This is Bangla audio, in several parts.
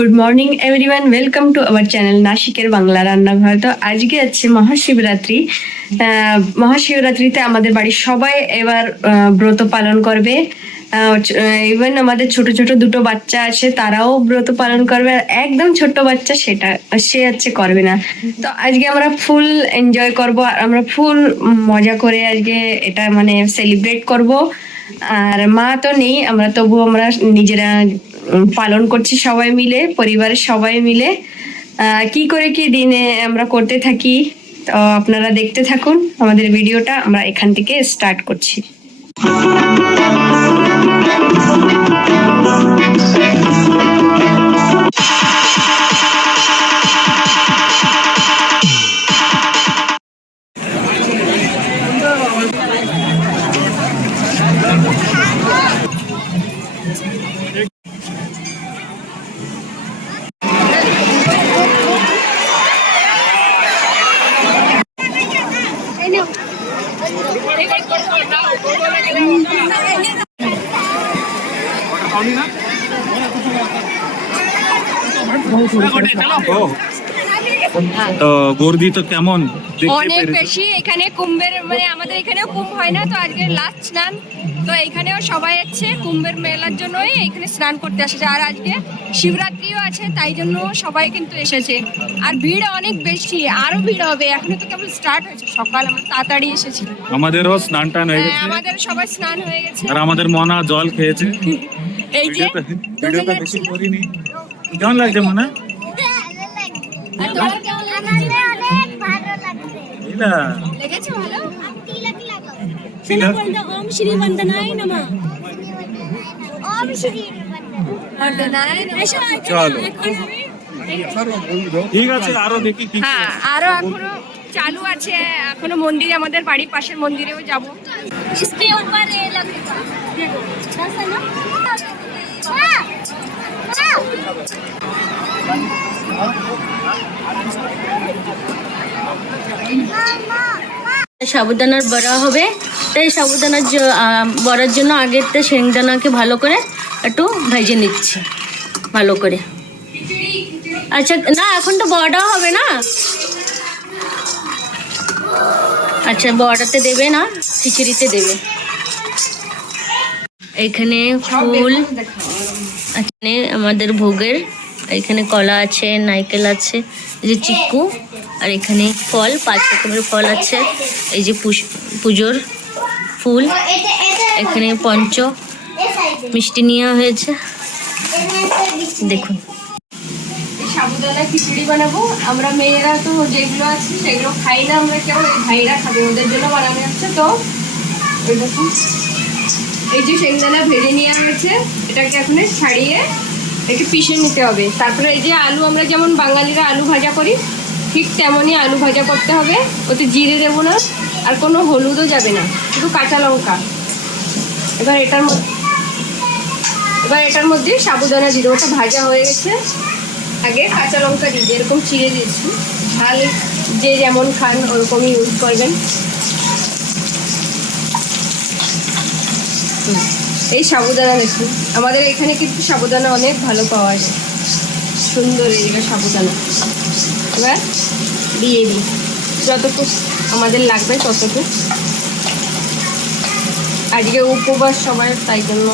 Good morning everyone, welcome to our channel নাসিকের বাংলা রান্নাঘর। তো আজকে আছে মহাশিবরাত্রি। মহাশিবরাত্রিতে আমাদের বাড়ির সবাই এবার ব্রত পালন করবে। ইভেন আমাদের ছোট ছোট দুটো বাচ্চা আছে, তারাও ব্রত পালন করবে। আর একদম ছোট্ট বাচ্চা সে হচ্ছে করবে না। তো আজকে আমরা ফুল এনজয় করব, আর আমরা ফুল মজা করে আজকে এটা মানে সেলিব্রেট করব। আর মা তো নেই, আমরা নিজেরা পালন করছি সবাই মিলে, পরিবারের সবাই মিলে। কি করে কি দিনে আমরা করতে থাকি, তো আপনারা দেখতে থাকুন আমাদের ভিডিওটা। আমরা এখান থেকে স্টার্ট করছি। তো বর্দি তো কেমন অনেক বেশি। এখানে কুম্ভের মানে আমাদের এখানেও কুম্ভ হয় না, তো আজকে লাস্ট স্নান। তো এখানেও সবাই আছে কুম্ভের মেলার জন্যই এখানে স্নান করতে আসছে। আর আজকে শিবরাত্রিও আছে, তাই জন্য সবাই কিন্তু এসেছে। আর ভিড় অনেক বেশি, আরো ভিড় হবে। এখনো তো কেবল স্টার্ট হয়েছে, সকাল আমরা তাড়াতাড়ি এসেছি। আমাদেরও স্নান টান হয়ে গেছে, আমাদের সবাই স্নান হয়ে গেছে। আর আমাদের মনা জল খেয়েছে। এই যে ভিডিওটা বেশি করিনি। কেমন লাগছে মনা? লেগেছে ভালো। ओम श्री वंदनाय नमः। ओम श्री চলো ঠিক আছে, আরো দেখি কি। হ্যাঁ, আরো এখনো চালু আছে। এখনো মন্দিরে, আমাদের বাড়ির পাশের মন্দিরেও যাব। इसके ऊपर ये लगेगा। ऐसा ना? সাবুদানার বড়া হবে, তাই সাবুদানার বড়ার জন্য আগের শেংদানাকে ভালো করে একটু ভেজে নিচ্ছি ভালো করে। আচ্ছা না, এখন তো বড়া হবে না। আচ্ছা, বড়াতে দেবে না, খিচুড়িতে দেবে। এখানে ফুল এখানে আমাদের ভোগের, এখানে কলা আছে, নারকেল আছে, এই যে চিক্কু, আর এখানে ফল, 5 রকমের ফল আছে। এই যে পুজোর ফুল, এখানে পঞ্চ মিষ্টি নেওয়া হয়েছে। দেখুন, সাবুদানা খিচুড়ি বানাবো। আমরা মেয়েরা তো যেগুলো আছে সেগুলো খাই না, আমরা কেউ ভাইরা খাবে, ওদের জন্য বানানো হচ্ছে। তো এই দেখুন, এই যে শেংদানা ভেজে নেওয়া হয়েছে, এটাকে এখন ছাড়িয়ে একটু পিষে নিতে হবে। তারপরে এই যে আলু, আমরা যেমন বাঙালিরা আলু ভাজা করি, ঠিক তেমনই আলু ভাজা করতে হবে। ওতে জিরে দেবো না, আর কোনো হলুদও যাবে না, শুধু কাঁচা লঙ্কা। এবার এটার মধ্যে সাবুদানা দিয়ে দেবো। ওটা ভাজা হয়ে গেছে। আগে কাঁচা লঙ্কা দিয়ে এরকম চিড়ে দিচ্ছি। ঝাল যে যেমন খান ওরকমই ইউজ করবেন। এই সাবুদানা দেখুন, আমাদের এখানে কিন্তু সাবুদানা অনেক ভালো পাওয়া যায়, সুন্দর এই সাবুদানা। এবার দিয়ে দিই যতটুকু আমাদের লাগবে ততটুকু। আজকে উপবাস সবাই, তাই জন্য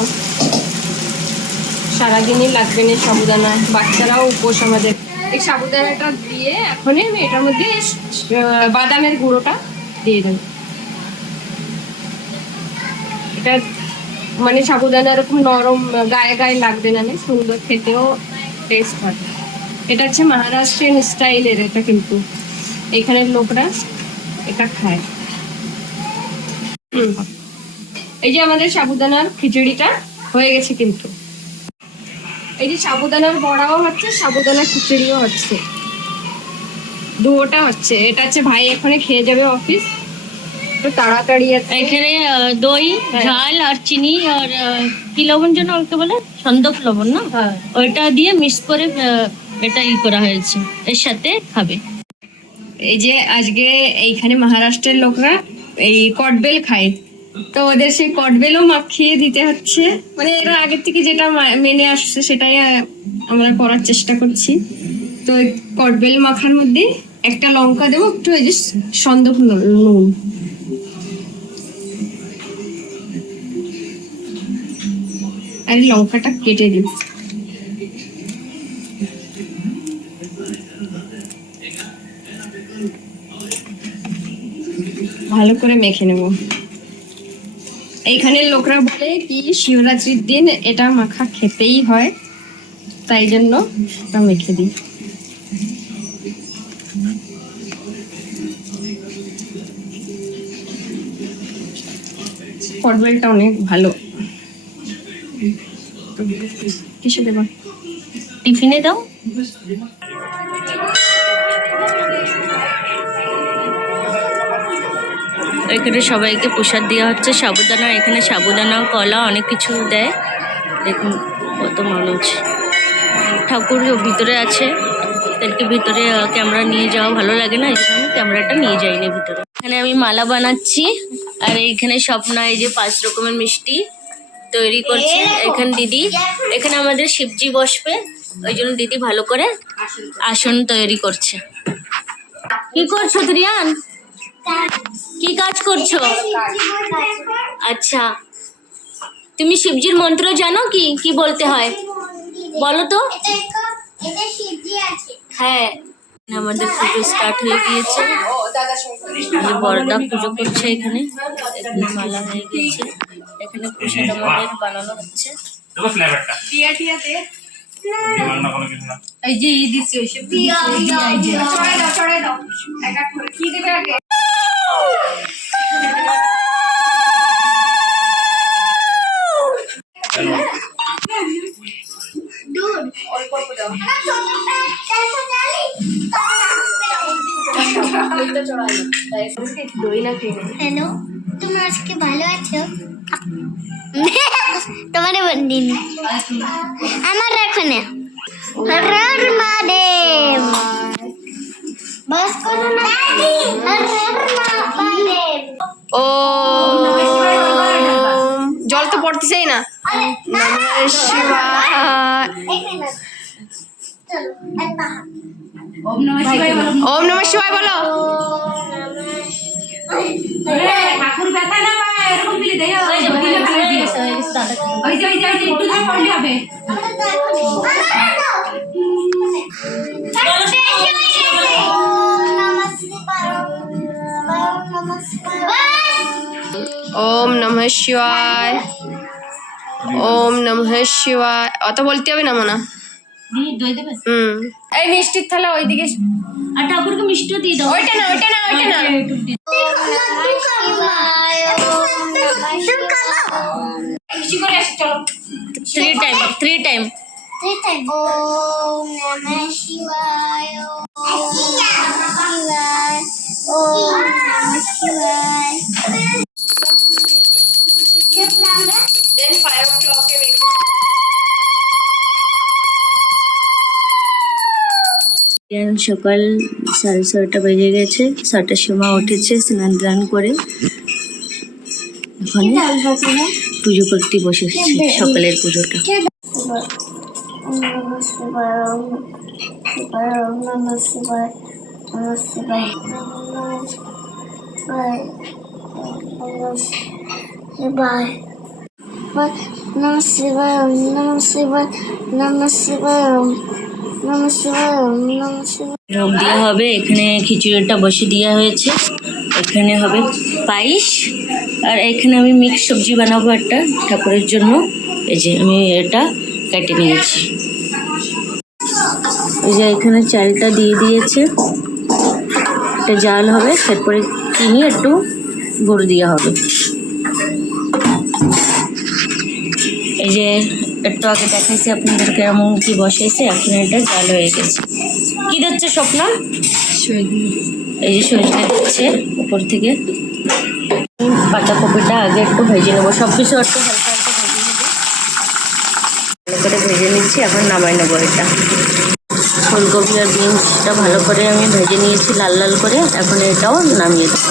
সারাদিনই লাগবে না সাবুদানা। বাচ্চারাও উপোস আমাদের। এই সাবুদানাটা দিয়ে এখন আমি এটার মধ্যে বাদামের গুঁড়োটা দিয়ে দেব। এটা মানে সাবুদানা এরকম নরম গায়ে গায়ে লাগবে না, সুন্দর খেতেও টেস্ট হয়। এটা হচ্ছে মহারাষ্ট্রিয়ান স্টাইলের, এটা কিন্তু এখানের লোকরা এটা খায়। এই যে আমাদের সাবুদানার খিচুড়িটা হয়ে গেছে কিন্তু। এই যে সাবুদানার বড়াও হচ্ছে, সাবুদানার খিচুড়িও হচ্ছে, দুটোটা হচ্ছে। এটা হচ্ছে ভাই এখানে খেয়ে যাবে অফিস, তো তাড়াতাড়ি। এখানে দই, ঝাল আর চিনি আর কি লবণ যেন ওকে বলে, সন্দক লবণ না, ওইটা দিয়ে মিক্স করে এটা করা হয়েছে, এর সাথে খাবে। এই যে আজকে এইখানে মহারাষ্ট্রের লোকরা এই কটবেল খায়, তো ওদের সেই কটবেলও মাখিয়ে দিতে হচ্ছে, মানে এরা আগের থেকে যেটা মেনে আসছে সেটাই আমরা করার চেষ্টা করছি। তো এই কটবেল মাখার মধ্যে একটা লঙ্কা দেবো, একটু এই যে সন্দক নুন, আর এই লঙ্কাটা কেটে দিব। ভালো করে মেখে নেব। এইখানে লোকরা বলে কি শিবরাত্রির দিন এটা মাখা খেতেই হয়, তাই জন্য এটা মেখে দিই। কটবেলটা অনেক ভালো। কিসে দেবো? টিফিনে দাও। এখানে সবাইকে প্রসাদ দেওয়া হচ্ছে, সাবুদানা। এখানে সাবুদানা, কলা, অনেক কিছু দেয়। দেখুন কত মানুষ। ঠাকুর ভিতরে আছে, তাদেরকে ভিতরে ক্যামেরা নিয়ে যাওয়া ভালো লাগে না, এই জন্য আমি ক্যামেরাটা নিয়ে যাইনি ভিতরে। এখানে আমি মালা বানাচ্ছি, আর এইখানে স্বপ্না এই যে 5 রকমের মিষ্টি তৈরি করছে। এখানে দিদি, এখানে আমাদের শিবজি বসবে, ওই জন্য দিদি ভালো করে আসন তৈরি করছে। কি করছো রিয়ান? কি কাজ করছো? আচ্ছা, তুমি শিবজির মন্ত্র জানো? কি কি বলতে হয় বলো তো। হ্যাঁ, আমাদের পুজো স্টার্ট হয়ে গিয়েছে। বড়দা পুজো করছে এখানে। এখানে মালা হয়ে গিয়েছে, এখানে প্রসাদ আমাদের বানানো হচ্ছে। এই যে ই দিচ্ছে ওইসব কি দেবে আগে। হ্যালো, তুমি আজকে ভালো আছো? তোমার বন্দিন আমার রাখো না। হর হর মহাদেব, বাস করো না। হর হর মহাদেব। ও জল তো পড়তেছেই না। নমঃ শিবায়। চলো একটা ওম নমঃ শিবায় বলো। ঠাকুর ব্যথা না পায় এরকম দিলে দেয়, ওই যে দিলে ভালো দিও, ওই যে একটু ধরে পড়লে হবে। ওম নমঃ শিবায়, ওম নমঃ শিবায়। অত বলতে হবে না মনা। দই দেবে? এই মিষ্টির থালা ওইদিকে। আর ঠাকুরকে মিষ্টিও দিয়ে দাও। ওইটা না, ওইটা না, ওইটা না। বেশি করে আসি, চলো। 3 টাইম, 3 টাইম। ওম নমঃ শিবায়, ওম নমঃ শিবায়, ওম নমঃ শিবায়। Then 5 o'clock এ সকাল 6:30 বেজে গেছে। 7টার সময় উঠেছে, স্নান দান করে ওখানে পুজো করতে বসেছে, সকালের পুজোটা। ওম নমঃ শিবায়, ওম শিবায়, ওম নমঃ শিবায়, নমঃ শিবায়, নমঃ শিবায়, নমঃ শিবায়, নমঃ শিবায়, নমঃ শিবায়, নমঃ শিবায়, নমঃ শিবায়, নমঃ শিবায়। ভোগ দেওয়া হবে। এখানে খিচুড়িটা বসে দেওয়া হয়েছে, এখানে হবে পায়েস, আর এখানে আমি মিক্স সবজি বানাবো একটা ঠাকুরের জন্য। এই যে আমি এটা কেটে নিয়েছি। এই যে এখানে চালটা দিয়ে দিয়েছে, এটা জাল হবে, তারপরে চিনি একটু গুঁড়ো দেওয়া হবে। এই যে একটু আগে দেখাইছি আপনাদের কেমন কি বসাইছে, এখন এটা জাল হয়ে গেছে। কি দিচ্ছে স্বপ্ন? এই যে সজনে দিচ্ছে উপর থেকে। পাতাকপিটা আগে একটু ভেজে নেবো, সব কিছু একটু হালকা হালকা ভেজে নেবো। ভালো করে ভেজে নিচ্ছি, এখন নামাই নেবো এটা। ফুলকপি আর বিনসটা ভালো করে আমি ভেজে নিয়েছি লাল লাল করে, এখন এটাও নামিয়ে দেবো।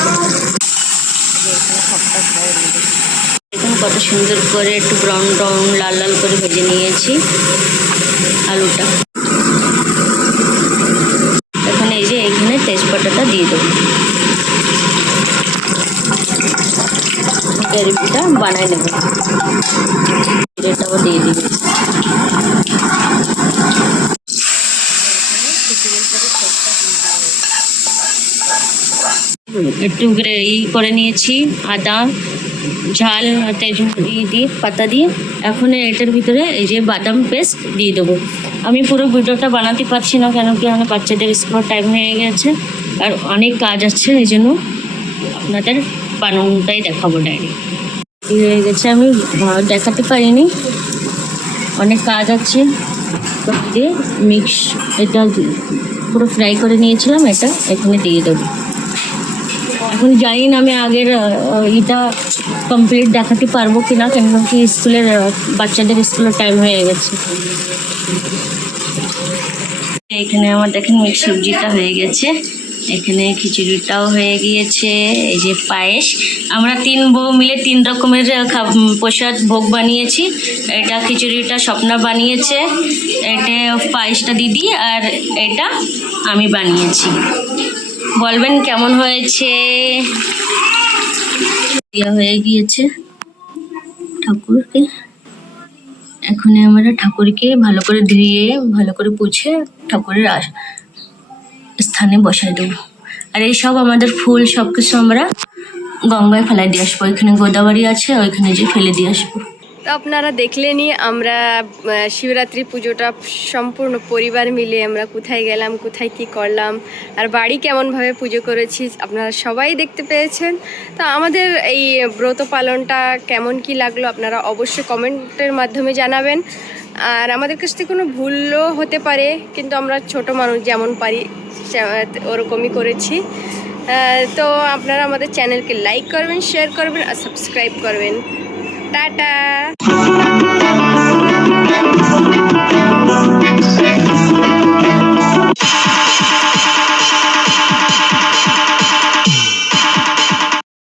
এখানে সবটা খাওয়া কত সুন্দর করে একটু ব্রাউন ব্রাউন লাল লাল করে ভেজে নিয়েছি আলুটা। এখন এই যে এখানে তেজপাতাটা দিয়ে দেবো, গ্রেভিটা বানাই নেব। এটাও দিয়ে দিবি। একটু করে নিয়েছি আদা ঝাল দিয়ে পাতা দিয়ে। এখন এটার ভিতরে এই যে বাদাম পেস্ট দিয়ে দেবো। আমি পুরো ভিডিওটা বানাতে পারছি না, কেন কি আমার বাচ্চাদের স্কুল টাইম হয়ে গেছে আর অনেক কাজ আছে, এই জন্য আপনাদের বানানোটাই দেখাবো ডাইরেক্ট। হয়ে গেছে, আমি দেখাতে পারিনি, অনেক কাজ আছে। দিয়ে মিক্স এটা পুরো ফ্রাই করে নিয়েছিলাম, এটা এখানে দিয়ে দেবো। এখন জানি না আমি আগের এটা কমপ্লিট দেখাতে পারবো কি না, কেন কি স্কুলের বাচ্চাদের স্কুলের টাইম হয়ে গেছে। এখানে আমার দেখেন মিক্স সবজিটা হয়ে গেছে, এখানে খিচুড়িটাও হয়ে গিয়েছে। এই যে পায়েস, আমরা 3 বউ মিলে 3 রকমের প্রসাদ ভোগ বানিয়েছি। এটা খিচুড়িটা স্বপ্না বানিয়েছে, এটা পায়েসটা দিদি, আর এটা আমি বানিয়েছি। বলবেন কেমন হয়েছে। দেওয়া হয়ে গিয়েছে ঠাকুরকে। এখন আমরা ঠাকুরকে ভালো করে ধুয়ে ভালো করে পুছে ঠাকুরের স্থানে বসাই দেবো। আর এই সব আমাদের ফুল সব কিছু আমরা গঙ্গায় ফেলাই দিয়ে আসবো। এখানে গোদাবাড়ি আছে, ওইখানে যে ফেলে দিয়ে আসবো। তো আপনারা দেখলেনই আমরা শিবরাত্রি পুজোটা সম্পূর্ণ পরিবার মিলে আমরা কোথায় গেলাম, কোথায় কি করলাম, আর বাড়ি কেমনভাবে পুজো করেছি আপনারা সবাই দেখতে পেয়েছেন। তো আমাদের এই ব্রত পালনটা কেমন কি লাগলো আপনারা অবশ্যই কমেন্টের মাধ্যমে জানাবেন। আর আমাদের কাছ থেকে কোনো ভুলও হতে পারে, কিন্তু আমরা ছোট মানুষ, যেমন পারি ওরকমই করেছি। তো আপনারা আমাদের চ্যানেলকে লাইক করবেন, শেয়ার করবেন আর সাবস্ক্রাইব করবেন। টাটা।